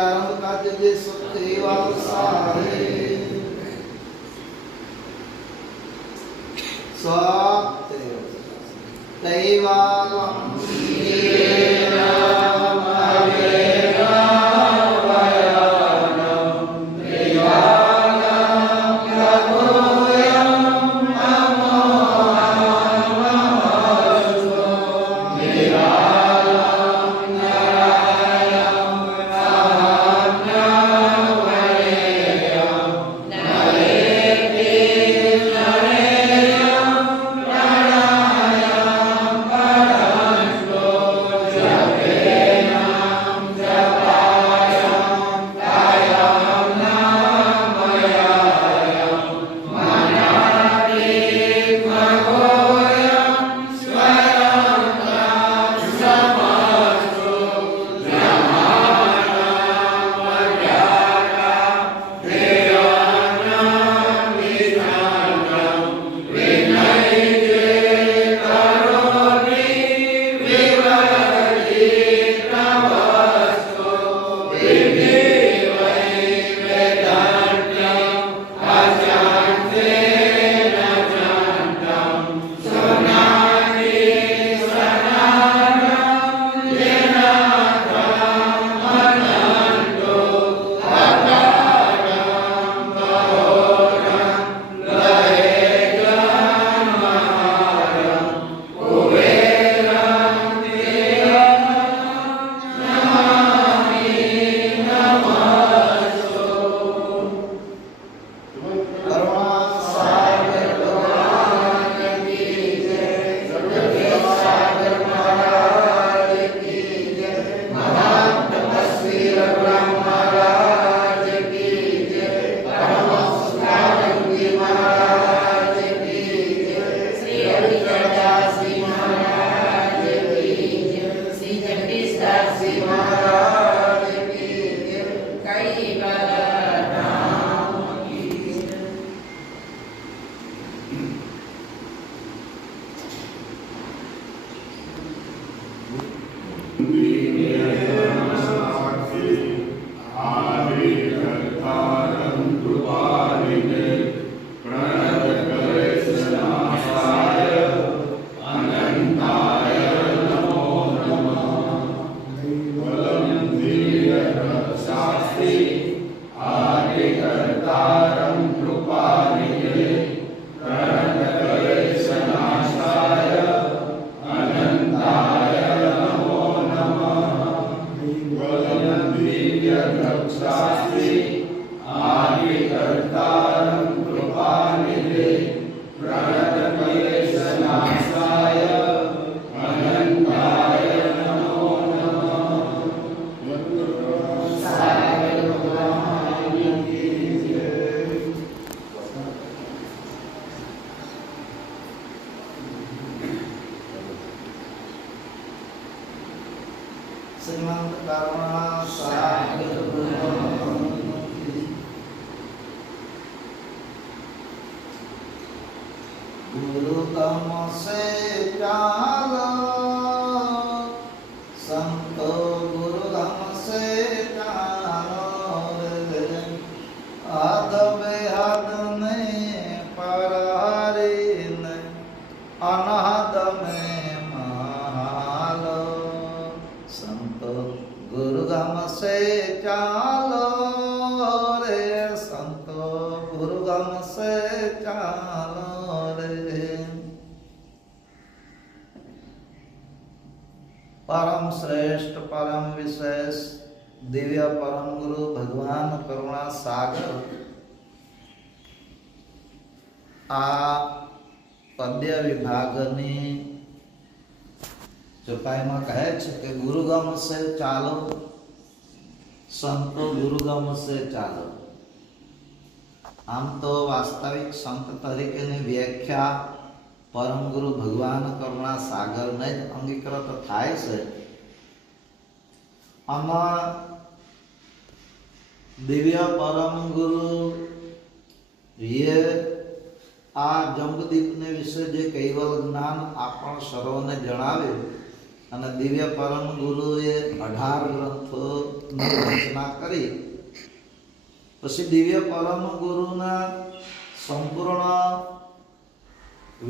प्रारंभ कार्य जे सुखदेवावसाये दैवालम परम श्रेष्ठ परम विशेष दिव्य परम गुरु भगवान करुणा सागर आ पद्य विभागनी ચોપાઈમાં કહે છે કે ગુરુગમ સે ચાલો સંતો ગુરુગમ સે ચાલો. આમ તો વાસ્તવિક સંત તરીકેની વ્યાખ્યા પરમ ગુરુ ભગવાન કરુણા સાગરને જ અંગીકૃત થાય છે. આમાં દિવ્ય પરમ ગુરુ એ આ જંબદીપને વિશે જે કૈવલ જ્ઞાન આપણ સર્વને જણાવ્યું અને દિવ્ય પરમ ગુરુએ 18 ગ્રંથોની રચના કરી. પછી દિવ્ય પરમ ગુરુના સંપૂર્ણ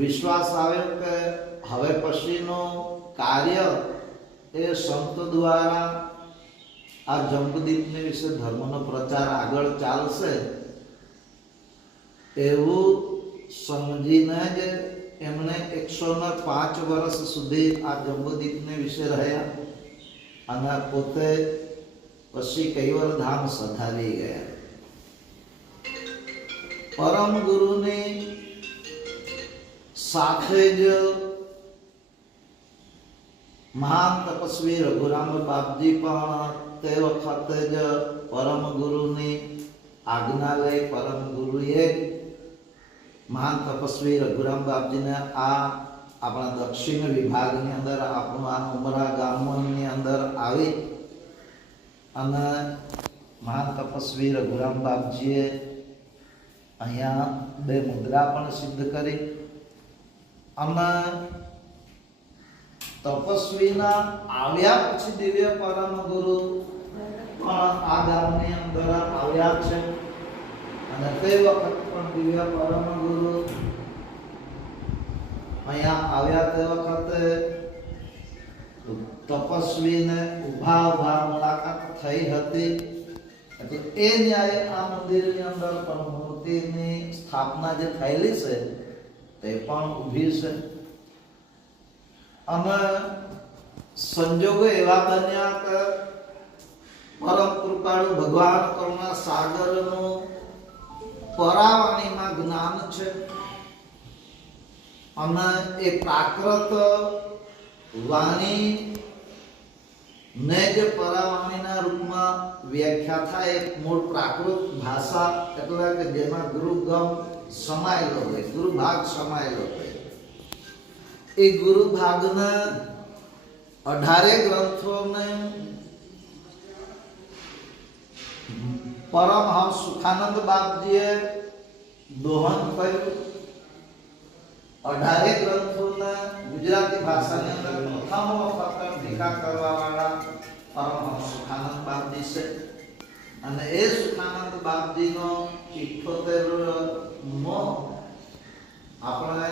વિશ્વાસ આવ્યો કે હવે પછીનું કાર્ય એ સંત દ્વારા આ જંબુદ્વીપને વિશે ધર્મનો પ્રચાર આગળ ચાલશે એવું સમજીને જ એમણે 105 વર્ષ સુધી આ જંબુદ્વીપને વિશે રહ્યા અને પોતે પછી કૈવરધામ સધારી ગયા. પરમ ગુરુની સાથે જ મહાન તપસ્વી રઘુરામ બાપજી પણ તે વખતે જ પરમ ગુરુની આજ્ઞા લઈ પરમ ગુરુએ મહાન તપસ્વી રઘુરામ બાપજીને આપણા દક્ષિણ વિભાગની અંદર આપણું આ ઉમરા ગામની અંદર આવી અને મહાન તપસ્વી રઘુરામ બાપજીએ અહીંયા 2 મુદ્રા પણ સિદ્ધ કરી અને તપસ્વીના આવ્યા પછી દિવ્ય પરમ ગુરુ પણ આ ગામની અંદર આવ્યા છે અને તે વખત પણ દિવ્ય પરમ ગુરુ અહીંયા આવ્યા તે વખતે તપસ્વીને ઊભા મુલાકાત થઈ હતી. એટલે એ ન્યાય આ મંદિરની અંદર પણ મૂર્તિની સ્થાપના જે થયેલી છે તે પણ ઊભી છે અને સંજોગો એવા બન્યા કે પરમ કૃપાળુ ભગવાન કરુણા સાગરનું પરાવાણીમાં જ્ઞાન છે અને એ પ્રાકૃત વાણી ને જે પરાવાણીના રૂપમાં વ્યાખ્યા થાય એક મૂળ પ્રાકૃત ભાષા એટલે કે જેમાં ગુરુગમ સમાયેલો હોય, ગુરુ ભાગ સમાયેલો હોય. એ ગુરુ ભાગના 18 ગ્રંથોને પરમહંસ સુખાનંદ બાપજીએ દોહન કર્યું. 18 ગ્રંથોના ગુજરાતી ભાષાની અંદર પ્રથમ વખત ટીકા કરવા વાળા પરમહંસ સુખાનંદ બાપજી છે અને એ સુખાનંદ બાપજીનો 78મો આપણે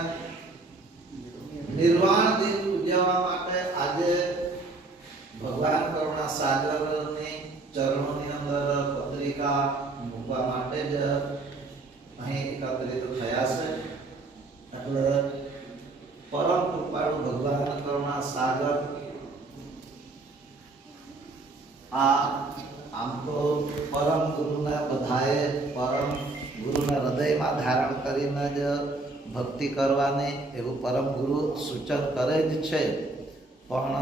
નિર્વાણ દિન ઉજવવા માટે આજે ભગવાન કરુણા સાગરની ચરણોની અંદર પત્રિકા મૂકવા માટે જ અહીં એકત્રિત થયા છે. એટલે પરમ કૃપાળુ ભગવાન કરુણા સાગર આમ તો પરમ ગુરુના બધાએ પરમ ગુરુના હૃદયમાં ધારણ કરીને જ ભક્તિ કરવાની એવું પરમ ગુરુ સૂચન કરે જ છે. પણ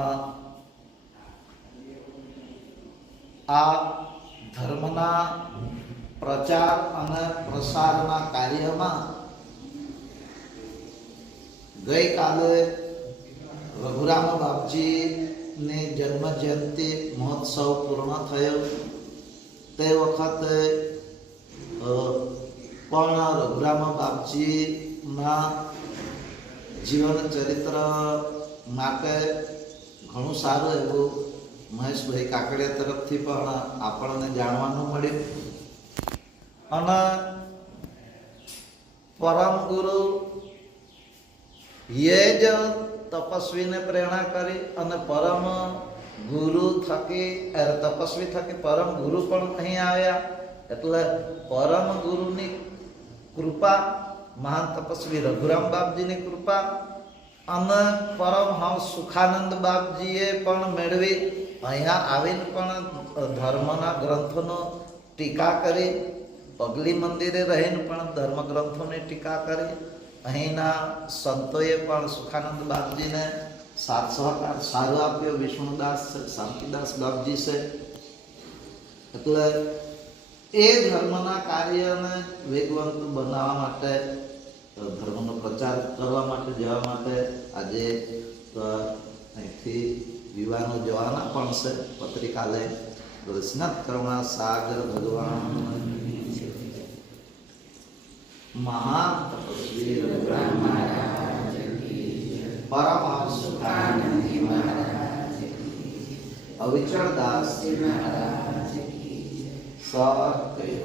આ ધર્મના પ્રચાર અને પ્રસારના કાર્યમાં ગઈકાલે રઘુરામ બાપજીની જન્મ જયંતિ મહોત્સવ પૂર્ણ થયો. તે વખતે પણ રઘુરામ બાપજીના જીવન ચરિત્ર માટે ઘણું સારું એવું મહેશભાઈ કાકડિયા તરફથી પણ આપણને જાણવાનું મળ્યું અને પરમ ગુરુ એ જ તપસ્વીને પ્રેરણા કરી અને પરમ ગુરુ થકી તપસ્વી થકી પરમ ગુરુ પણ અહીં આવ્યા. એટલે પરમ ગુરુની કૃપા, મહાન તપસ્વી રઘુરામ બાપજીની કૃપા અને પરમહંસ સુખાનંદ બાપજીએ પણ મેળવી. અહીંયા આવીને પણ ધર્મના ગ્રંથોનો ટીકા કરી, પગલી મંદિરે રહીને પણ ધર્મ ગ્રંથોની ટીકા કરી. અહીંના સંતોએ પણ સુખાનંદ બાપજીને સાથ સહકાર સારો આપ્યો. વિષ્ણુદાસ છે, શાંતિદાસ બાપજી છે. એટલે એ ધર્મના કાર્યને વેગવંત બનાવવા માટે, ધર્મનો પ્રચાર કરવા માટે, જવા માટે આજે અહીંથી યુવાનો જવાના પણ છે. પત્રિકા લઈ કૃષ્ણ કરુણા સાગર ભગવાન મહાન તપસ્વી રઘુરામ મહારાજ, પરમહંસ સુખાનંદ મહારાજ. अविचल दास सत्य